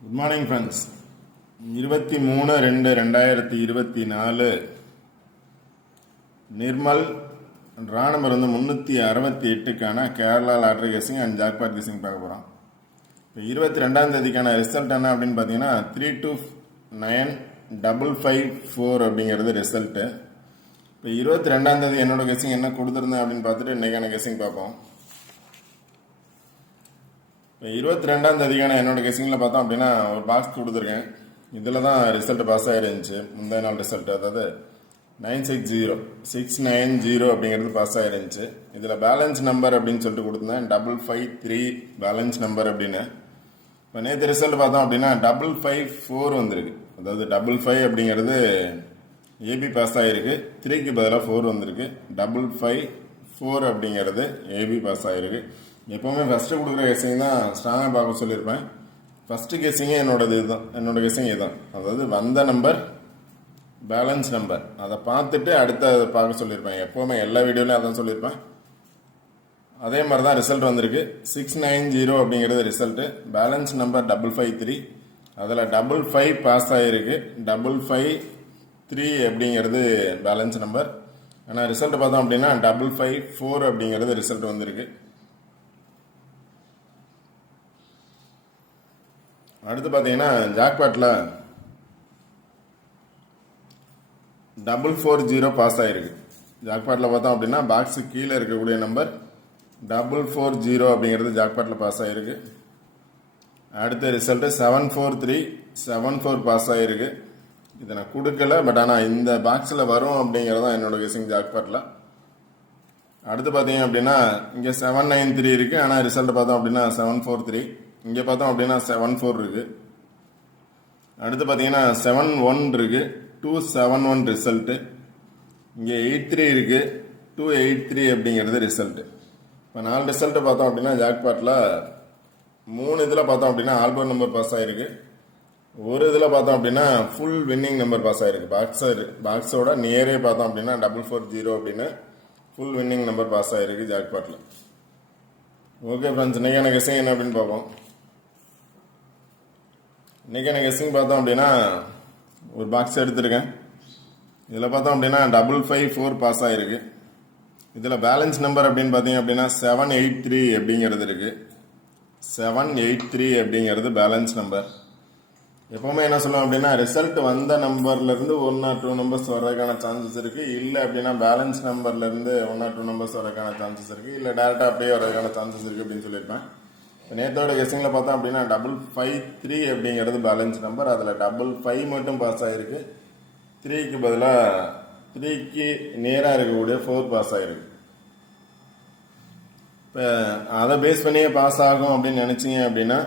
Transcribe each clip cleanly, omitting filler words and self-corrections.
Good morning friends. 23/2/2024 Nirmal ரா number 368க்கான Kerala lottery guessing and jackpot guessing பார்க்க போகிறோம். இப்போ 22ஆம் தேதிக்கான ரிசல்ட் என்ன அப்படின்னு பார்த்தீங்கன்னா 329554 அப்படிங்கிறது ரிசல்ட்டு. இப்போ 22ஆம் தேதி என்னோட கெஸிங் என்ன கொடுத்துருந்தேன் அப்படின்னு பார்த்துட்டு இன்றைக்கான கெஸிங் பார்ப்போம். இப்போ 22ஆம் தேதிக்கான என்னோட கெஸிங்கில் பார்த்தோம் அப்படின்னா ஒரு பாக்ஸ் கொடுத்துருக்கேன். இதில் தான் ரிசல்ட் பாஸ் ஆகிருந்துச்சு. முந்தைய நாள் ரிசல்ட், அதாவது 960690 அப்படிங்கிறது பாஸ் ஆகிருந்துச்சு. இதில் பேலன்ஸ் நம்பர் அப்படின்னு சொல்லிட்டு கொடுத்துருந்தேன் 553 பேலன்ஸ் நம்பர் அப்படின்னு. இப்போ நேற்று ரிசல்ட் பார்த்தோம் அப்படின்னா 554 வந்திருக்கு. அதாவது 55 அப்படிங்கிறது ஏபி பாஸ் ஆகிருக்கு, 3க்கு பதிலாக 4 வந்திருக்கு. 554 அப்படிங்கிறது ஏபி பாஸ் ஆகிருக்கு. எப்போவுமே ஃபஸ்ட்டு கொடுக்குற கெஸிங் தான் ஸ்ட்ராங்காக பார்க்க சொல்லியிருப்பேன். ஃபஸ்ட்டு கெஸிங்கே என்னோட கெஸிங் இதுதான். அதாவது வந்த நம்பர் பேலன்ஸ் நம்பர் அதை பார்த்துட்டு அடுத்த பார்க்க சொல்லியிருப்பேன். எப்போவுமே எல்லா வீடியோலையும் அதான் சொல்லியிருப்பேன். அதே மாதிரி தான் ரிசல்ட் வந்திருக்கு. 690 அப்படிங்கிறது ரிசல்ட்டு. பேலன்ஸ் நம்பர் 553, அதில் 55 பாஸ் ஆகிருக்கு. 553 அப்படிங்கிறது பேலன்ஸ் நம்பர். ஆனால் ரிசல்ட் பார்த்தோம் அப்படின்னா 554 அப்படிங்கிறது ரிசல்ட் வந்திருக்கு. அடுத்து பார்த்தீங்கன்னா ஜாக்பாட்டில் 440 பாஸ் ஆகிருக்கு. ஜாக்பாட்டில் பார்த்தோம் அப்படின்னா பாக்ஸு கீழே இருக்கக்கூடிய நம்பர் 440 அப்படிங்கிறது ஜாக்பாட்டில் பாஸ் ஆகிருக்கு. அடுத்த ரிசல்ட்டு 74374 பாஸ் ஆகிருக்கு. இதை நான் கொடுக்கல, பட் ஆனால் இந்த பாக்ஸில் வரும் அப்படிங்கிறது தான் என்னோட கெஸிங் ஜாக்பாட்டில். அடுத்து பார்த்தீங்க அப்படின்னா இங்கே 793 இருக்குது. ஆனால் ரிசல்ட் பார்த்தோம் அப்படின்னா 743. இங்கே பார்த்தோம் அப்படின்னா 74 இருக்குது. அடுத்து பார்த்தீங்கன்னா 71 இருக்குது, 271 ரிசல்ட்டு. இங்கே 83 இருக்குது, 283 அப்படிங்கிறது ரிசல்ட்டு. இப்போ 4 ரிசல்ட்டு பார்த்தோம் அப்படின்னா ஜாக்பாட்டில் 3 இதில் பார்த்தோம் அப்படின்னா ஆல்பம் நம்பர் பாஸ் ஆகிருக்கு. ஒரு இதில் பார்த்தோம் அப்படின்னா ஃபுல் வின்னிங் நம்பர் பாஸ் ஆகிருக்கு. பாக்ஸோட நியரே பார்த்தோம் அப்படின்னா 440 அப்படின்னு ஃபுல் வின்னிங் நம்பர் பாஸ் ஆகிருக்கு ஜாக்பாட்டில். ஓகே ஃப்ரெண்ட்ஸ், இன்றைக்கி எனக்கு கெஸிங் என்ன அப்படின்னு பார்ப்போம். இன்றைக்கி எனக்கு கெஸிங் பார்த்தோம் அப்படின்னா ஒரு பாக்ஸ் எடுத்திருக்கேன். இதில் பார்த்தோம் அப்படின்னா 554 பாஸ் ஆகிருக்கு. இதில் பேலன்ஸ் நம்பர் அப்படின்னு பார்த்தீங்க அப்படின்னா 783 அப்படிங்கிறது இருக்குது. 783 அப்படிங்கிறது பேலன்ஸ் நம்பர். எப்போவுமே என்ன சொல்லுவோம் அப்படின்னா ரிசல்ட் வந்த நம்பர்லேருந்து 1 or 2 நம்பர்ஸ் வர்றதுக்கான சான்சஸ் இருக்குது. இல்லை அப்படின்னா பேலன்ஸ் நம்பர்லேருந்து 1 or 2 நம்பர்ஸ் வர்றதுக்கான சான்சஸ் இருக்குது. இல்லை டேரெக்டாக அப்படியே வர்றதுக்கான சான்சஸ் இருக்குது அப்படின்னு சொல்லியிருப்பேன். நேற்றோட கெஸிங்கில் பார்த்தோம் அப்படின்னா 553 அப்படிங்கிறது பேலன்ஸ் நம்பர். அதில் 55 மட்டும் பாஸ் ஆகிருக்கு. 3க்கு பதிலாக 3க்கு நேராக இருக்கக்கூடிய 4 பாஸ் ஆகிருக்கு. இப்போ அதை பேஸ் பண்ணியே பாஸ் ஆகும் அப்படின்னு நினச்சிங்க அப்படின்னா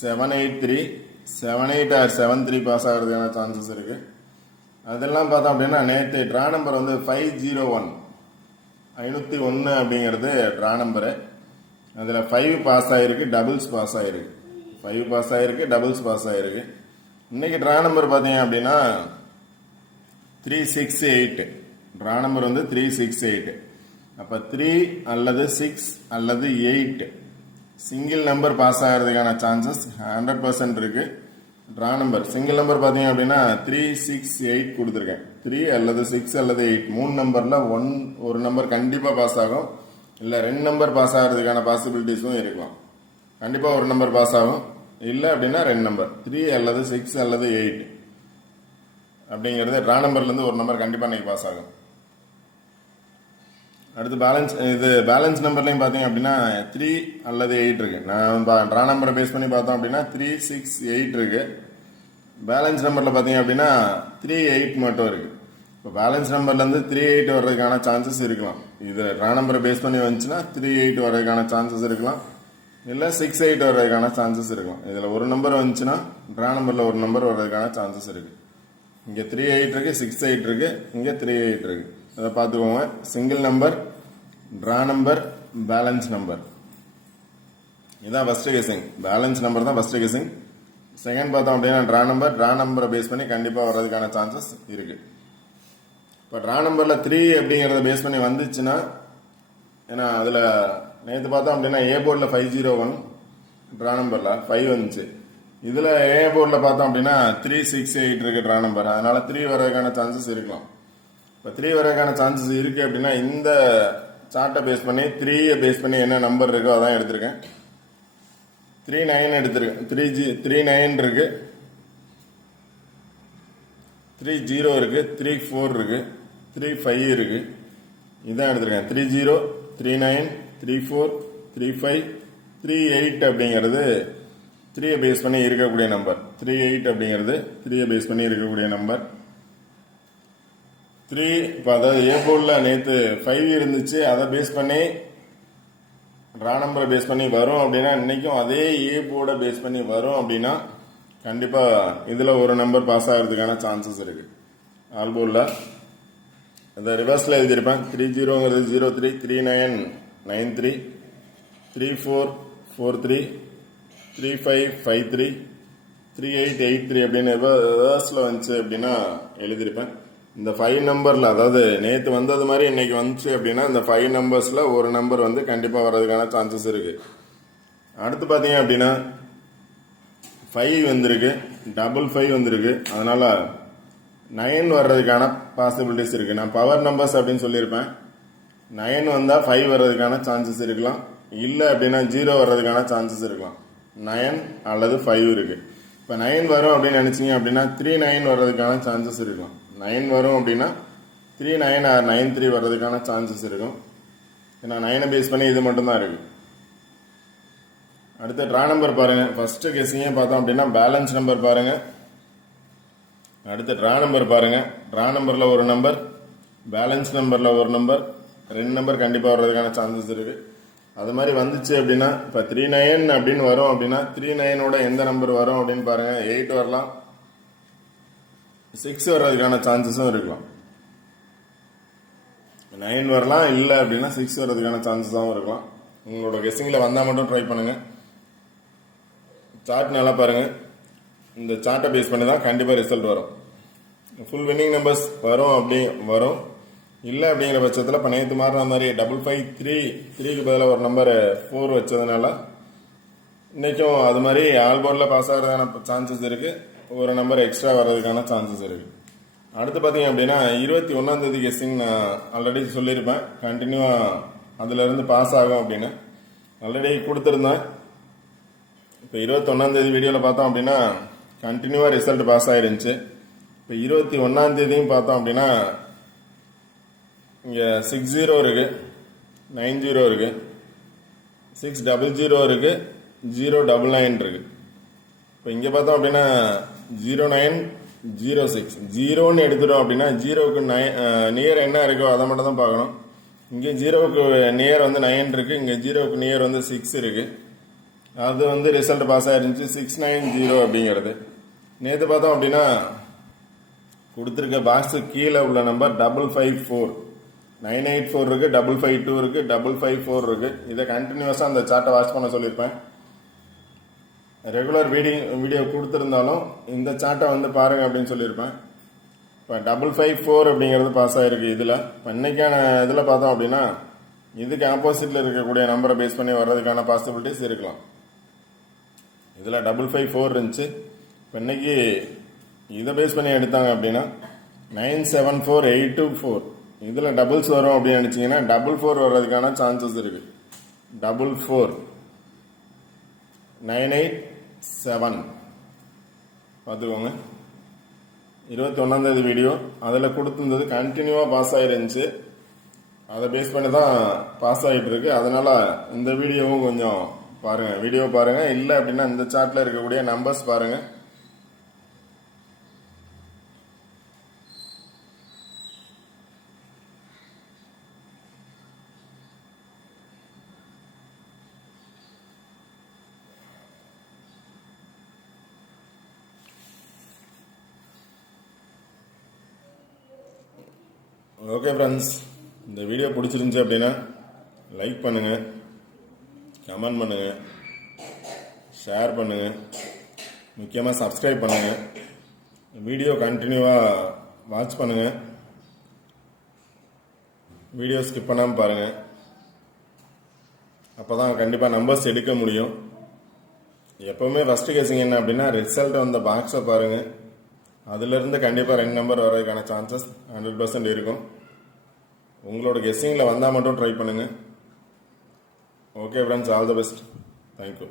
783, 78 or 73 பாஸ் ஆகிறதுக்கான சான்சஸ் இருக்குது. அதெல்லாம் பார்த்தோம் அப்படின்னா நேற்று ட்ரா நம்பர் 501 501 அப்படிங்கிறது ட்ரா நம்பரு. அதில் 5 பாஸ் ஆகிருக்கு, டபுள்ஸ் பாஸ் ஆகிருக்கு. 5 பாஸ் ஆகிருக்கு, டபுள்ஸ் பாஸ் ஆகிருக்கு. இன்றைக்கி ட்ரா நம்பர் பார்த்தீங்க அப்படின்னா 368. Draw number 368. அப்போ 3 அல்லது 6 அல்லது 8 சிங்கிள் நம்பர் பாஸ் ஆகிறதுக்கான சான்சஸ் 100% இருக்குது. ட்ரா நம்பர் சிங்கிள் நம்பர் பார்த்தீங்க அப்படின்னா 368 கொடுத்துருக்கேன். 3 அல்லது 6 அல்லது 8 3 நம்பரில் ஒரு நம்பர் கண்டிப்பாக பாஸ் ஆகும். இல்லை 2 நம்பர் பாஸ் ஆகிறதுக்கான பாசிபிலிட்டிஸும் இருக்கலாம். கண்டிப்பாக ஒரு நம்பர் பாஸ் ஆகும். இல்லை அப்படின்னா 2 நம்பர் 3 அல்லது 6 அல்லது 8 அப்படிங்கிறது ட்ரா நம்பர்லேருந்து ஒரு நம்பர் கண்டிப்பாக இன்றைக்கி பாஸ் ஆகும். அடுத்து பேலன்ஸ் நம்பர்லையும் பார்த்தீங்க அப்படின்னா 3 அல்லது 8 இருக்குது. நான் ட்ரா நம்பரை பேஸ் பண்ணி பார்த்தோம் அப்படின்னா 3, 6, 8 இருக்குது. பேலன்ஸ் நம்பரில் பார்த்தீங்க அப்படின்னா 3, 8 மட்டும் இருக்குது. இப்போ பேலன்ஸ் நம்பர்லேருந்து 3, 8 வர்றதுக்கான சான்சஸ் இருக்கலாம். இது ட்ரா நம்பரை பேஸ் பண்ணி வந்துச்சுன்னா 3, 8 வர்றதுக்கான சான்சஸ் இருக்கலாம். இல்லை 6, 8 வர்றதுக்கான சான்சஸ் இருக்கலாம். இதில் ஒரு நம்பர் வந்துச்சுன்னா ட்ரா நம்பரில் ஒரு நம்பர் வர்றதுக்கான சான்சஸ் இருக்குது. இங்கே 3, 8 இருக்குது, 6, 8 இருக்குது, இங்கே 3, 8 இருக்குது. அதை பார்த்துக்கோங்க. Single number, draw number, balance number, இதுதான் ஃபஸ்ட்டு கெஸிங். பேலன்ஸ் நம்பர் தான் ஃபஸ்ட்டு கெஸிங். செகண்ட் பார்த்தோம் அப்படின்னா ட்ரா நம்பரை பேஸ் பண்ணி கண்டிப்பாக வர்றதுக்கான சான்சஸ் இருக்குது. இப்போ ட்ரா நம்பரில் 3 அப்படிங்கிறத பேஸ் பண்ணி வந்துச்சுன்னா, ஏன்னா அதில் நேற்று பார்த்தோம் அப்படின்னா ஏ போர்டில் 501 ட்ரா நம்பரில் 5 வந்துச்சு. இதில் ஏ போர்டில் பார்த்தோம் அப்படின்னா 368 இருக்கு ட்ரா நம்பர், அதனால 3 வரதுக்கான சான்சஸ் இருக்கலாம். இப்போ 3 வரதுக்கான சான்சஸ் இருக்குது அப்படின்னா இந்த சார்ட்டை பேஸ் பண்ணி 3யை பேஸ் பண்ணி என்ன நம்பர் இருக்கோ அதான் எடுத்திருக்கேன். 39 எடுத்திருக்கேன். 39 இருக்கு, 30 இருக்கு, 34 இருக்கு, 35 இருக்கு. இதான் எடுத்திருக்கேன். 30, 39, 34, 35, 38 அப்படிங்கிறது 3யை பேஸ் பண்ணி இருக்கக்கூடிய நம்பர். 38 அப்படிங்கிறது 3யை பேஸ் பண்ணி இருக்கக்கூடிய நம்பர். 3 இப்போ அதாவது ஏ போர்டில் நேற்று 5 இருந்துச்சு, அதை பேஸ் பண்ணி ரா நம்பரை பேஸ் பண்ணி வரும் அப்படின்னா இன்றைக்கும் அதே ஏ போர்டை பேஸ் பண்ணி வரும் அப்படின்னா கண்டிப்பாக இதில் ஒரு நம்பர் பாஸ் ஆகிறதுக்கான சான்சஸ் இருக்குது. ஆல் போர்டில் அதை ரிவர்ஸில் எழுதியிருப்பேன். 30ங்கிறது 03, 39 93, 34 43, 35 53, 38 83 அப்படின்னு ரிவர்ஸில் வந்துச்சு அப்படின்னா எழுதியிருப்பேன். இந்த 5 நம்பரில் அதாவது நேற்று வந்தது மாதிரி இன்னைக்கு வந்துச்சு அப்படின்னா இந்த 5 நம்பர்ஸில் ஒரு நம்பர் வந்து கண்டிப்பாக வர்றதுக்கான சான்சஸ் இருக்குது. அடுத்து பார்த்தீங்க அப்படின்னா 5 வந்திருக்கு, 55 வந்திருக்கு, அதனால் 9 வர்றதுக்கான பாசிபிலிட்டிஸ் இருக்குது. நான் பவர் நம்பர்ஸ் அப்படின்னு சொல்லியிருப்பேன். 9 வந்தால் 5 வர்றதுக்கான சான்சஸ் இருக்கலாம், இல்லை அப்படின்னா 0 வர்றதுக்கான சான்சஸ் இருக்கலாம். 9 அல்லது 5 இருக்குது. இப்போ 9 வரும் அப்படின்னு நினச்சிங்க அப்படின்னா 39 வர்றதுக்கான சான்சஸ் இருக்கலாம். 9 வரும் அப்படின்னா 39 ஆர் 93 வர்றதுக்கான சான்சஸ் இருக்கும். ஏன்னா 9 பேஸ் பண்ணி இது மட்டும்தான் இருக்குது. அடுத்த ட்ரா நம்பர் பாருங்கள். ஃபஸ்ட்டு கெஸிங்கே பார்த்தோம் அப்படின்னா பேலன்ஸ் நம்பர் பாருங்கள். அடுத்த ட்ரா நம்பர் பாருங்கள். ட்ரா நம்பரில் ஒரு நம்பர், பேலன்ஸ் நம்பரில் ஒரு நம்பர், 2 நம்பர் கண்டிப்பாக வர்றதுக்கான சான்சஸ் இருக்குது. அது மாதிரி வந்துச்சு அப்படின்னா இப்போ 39 அப்படின்னு வரும் அப்படின்னா 39ஓட எந்த நம்பர் வரும் அப்படின்னு பாருங்கள். 8 வரலாம், 6 வர்றதுக்கான சான்சஸும் இருக்கலாம். 9 வரலாம், இல்லை அப்படின்னா 6 வர்றதுக்கான சான்சஸாகவும் இருக்கலாம். உங்களோட கெஸ்ஸிங்கில் வந்தால் மட்டும் ட்ரை பண்ணுங்கள். சார்ட் நல்லா பாருங்கள். இந்த சார்ட்டை பேஸ் பண்ணி தான் கண்டிப்பாக ரிசல்ட் வரும். ஃபுல் வின்னிங் நம்பர்ஸ் வரும் அப்படி வரும், இல்லை அப்படிங்கிற பட்சத்தில் இப்போ நேற்று மாறின மாதிரி 553 3க்கு பதிலாக ஒரு நம்பர் 4 வச்சதுனால இன்றைக்கும் அது மாதிரி ஆல் போர்டில் பாஸ் ஆகிறதுக்கான சான்சஸ் இருக்குது, ஒரு நம்பர் எக்ஸ்ட்ரா வர்றதுக்கான சான்சஸ் இருக்குது. அடுத்து பார்த்தீங்க அப்படின்னா 21ஆம் தேதி கெஸ்ஸிங் நான் ஆல்ரெடி சொல்லியிருப்பேன். கண்டினியூவாக அதிலிருந்து பாஸ் ஆகும் அப்படின்னு ஆல்ரெடி கொடுத்துருந்தேன். இப்போ 21ஆம் தேதி வீடியோவில் பார்த்தோம் அப்படின்னா கண்டினியூவாக ரிசல்ட் பாஸ் ஆகிருந்துச்சு. இப்போ 21ஆம் தேதியும் பார்த்தோம் அப்படின்னா இங்கே 60 இருக்குது, 90 இருக்குது, 600 இருக்குது, 099 இருக்குது. இப்போ இங்கே பார்த்தோம் அப்படின்னா 0906 ஜீரோன்னு எடுத்துட்டோம் அப்படின்னா 0க்கு நியர் என்ன இருக்கோ அதை மட்டும் தான் பார்க்கணும். இங்கே 0க்கு நியர் வந்து 9 இருக்குது, இங்கே 0க்கு நியர் வந்து 6 இருக்குது. அது வந்து ரிசல்ட் பாஸ் ஆயிருந்துச்சு 690 அப்படிங்கிறது. நேற்று பார்த்தோம் அப்படின்னா கொடுத்துருக்க பாக்ஸு கீழே உள்ள நம்பர் 554, 984 இருக்குது, 552 இருக்குது, 554 இருக்குது. இதை கண்டினியூஸாக அந்த சார்ட்டை வாட்ச் பண்ண சொல்லியிருப்பேன். ரெகுலர் வீடியோ கொடுத்துருந்தாலும் இந்த சார்ட்டை வந்து பாருங்கள் அப்படின்னு சொல்லியிருப்பேன். இப்போ 554 அப்படிங்கிறது பாஸ் ஆகிருக்கு. இதில் இப்போ இன்னைக்கான இதில் பார்த்தோம் அப்படின்னா இதுக்கு ஆப்போசிட்டில் இருக்கக்கூடிய நம்பரை பேஸ் பண்ணி வர்றதுக்கான பாசிபிலிட்டிஸ் இருக்கலாம். இதில் 554 இருந்துச்சு. இப்போ இன்னைக்கு இதை பேஸ் பண்ணி எடுத்தாங்க அப்படின்னா 974824 இதில் டபுள்ஸ் வரும் அப்படின்னு நினச்சிங்கன்னா 44 வர்றதுக்கான சான்சஸ் இருக்குது. 44 987 பார்த்துக்கோங்க. 21ஆம் தேதி வீடியோ அதில் கொடுத்துருந்தது கண்டினியூவாக பாஸ் ஆகிருந்துச்சு. அதை பேஸ் பண்ணி தான் பாஸ் ஆகிட்டு இருக்கு. அதனால் இந்த வீடியோவும் கொஞ்சம் பாருங்கள், வீடியோ பாருங்கள். இல்லை அப்படின்னா இந்த சார்ட்டில் இருக்கக்கூடிய நம்பர்ஸ் பாருங்கள். ஓகே ஃப்ரெண்ட்ஸ், இந்த வீடியோ பிடிச்சிருந்துச்சி அப்படின்னா லைக் பண்ணுங்கள், கமெண்ட் பண்ணுங்கள், ஷேர் பண்ணுங்கள், முக்கியமாக சப்ஸ்கிரைப் பண்ணுங்கள். வீடியோ கண்டினியூவாக வாட்ச் பண்ணுங்கள், வீடியோ ஸ்கிப் பண்ணாமல் பாருங்கள். அப்போ தான் கண்டிப்பாக நம்பர்ஸ் எடுக்க முடியும். எப்போவுமே ஃபஸ்ட்டு கெஸ்ஸிங் என்ன அப்படின்னா ரிசல்ட் வந்த பாக்ஸை பாருங்கள். அதிலிருந்து கண்டிப்பாக 2 நம்பர் வரதுக்கான சான்சஸ் 100% இருக்கும். உங்களோட கெஸ்ஸிங்கில் வந்தால் மட்டும் ட்ரை பண்ணுங்கள். Okay friends, all the best. Thank you.